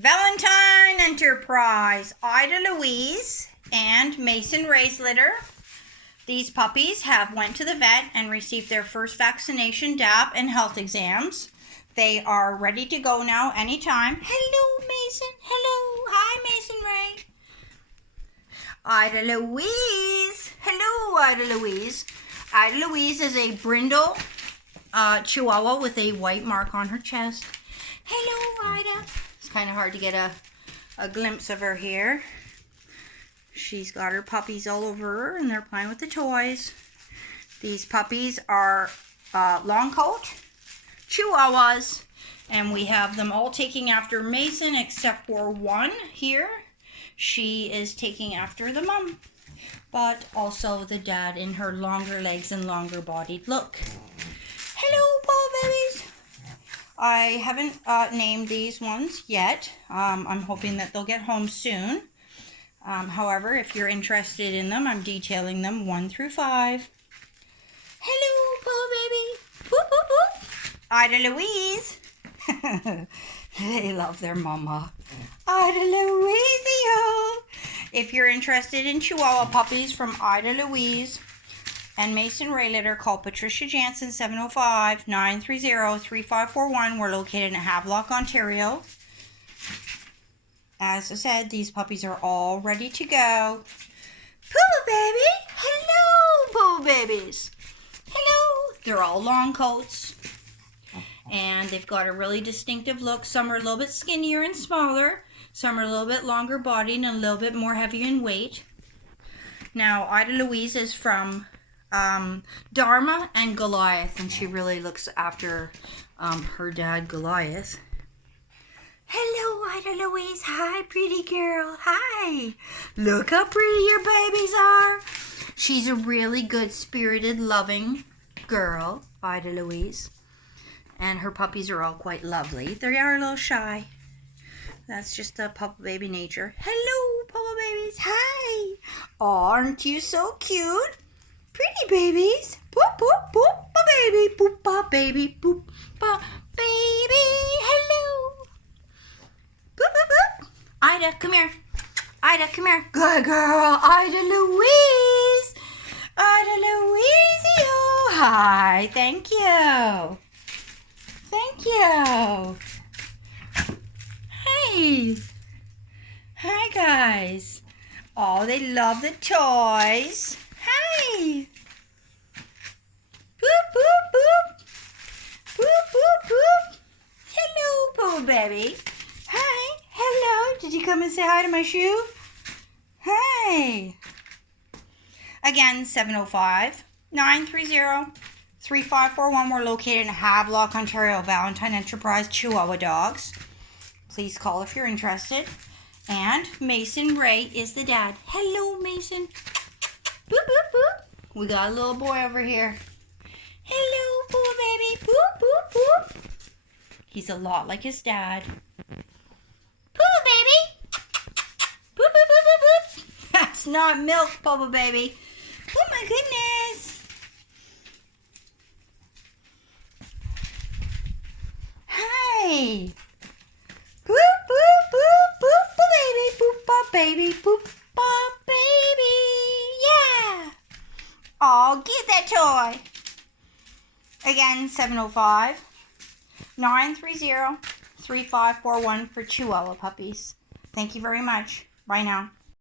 Valentyne Enterprise, Ida Louise, and Mason Ray's litter. These puppies have went to the vet and received their first vaccination, DAP, and health exams. They are ready to go now anytime. Hello, Mason. Hello. Hi, Mason Ray. Ida Louise. Hello, Ida Louise. Ida Louise is a brindle Chihuahua with a white mark on her chest. Hello, Ida. It's kind of hard to get a glimpse of her here. She's got her puppies all over her and they're playing with the toys. These puppies are long coat Chihuahuas, and we have them all taking after Mason except for one here. She is taking after the mom, but also the dad in her longer legs and longer bodied look. Hello, paw babies. I haven't named these ones yet. I'm hoping that they'll get home soon. However, if you're interested in them, I'm detailing them 1 through 5. Hello, paw baby. Boop, boop, boop. Ida Louise. They love their mama. Ida Louise. If you're interested in Chihuahua puppies from Ida Louise and Mason Ray litter, call Patricia Janssen 705-930-3541. We're located in Havelock, Ontario. As I said, these puppies are all ready to go. Poo baby! Hello, poo babies! Hello! They're all long coats. And they've got a really distinctive look. Some are a little bit skinnier and smaller. Some are a little bit longer bodied and a little bit more heavy in weight. Now, Ida Louise is from Dharma and Goliath, and she really looks after her dad, Goliath. Hello, Ida Louise. Hi, pretty girl. Hi. Look how pretty your babies are. She's a really good-spirited, loving girl, Ida Louise. And her puppies are all quite lovely. They are a little shy. That's just the pup baby nature. Hello, puppa babies. Hi. Aren't you so cute? Pretty babies. Boop, boop, boop, ba baby. Boop, ba baby. Boop, ba baby. Hello. Boop, boop, boop. Ida, come here. Ida, come here. Good girl. Ida Louise. Ida Louise. Hi. Thank you. Thank you. Hey. Hi, guys. Oh, they love the toys. Hi. Boop, boop, boop. Boop, boop, boop. Hello, poo baby. Hi. Hello. Did you come and say hi to my shoe? Hi. Again, 705-930-3541. We're located in Havelock, Ontario. Valentyne Enterprise Chihuahua dogs. Please call if you're interested. And Mason Ray is the dad. Hello, Mason. Boop, boop, boop. We got a little boy over here. Hello, boy baby. Boop, boop, boop. He's a lot like his dad. Poo baby. Boop, boop, boop, boop, boop. That's not milk, Papa baby. Oh my goodness. Hi. Boop, boop, boop, boop, ba baby, boop, ba baby, boop, ba baby, yeah. Oh, get that toy. Again, 705-930-3541 for Chihuahua puppies. Thank you very much. Bye now.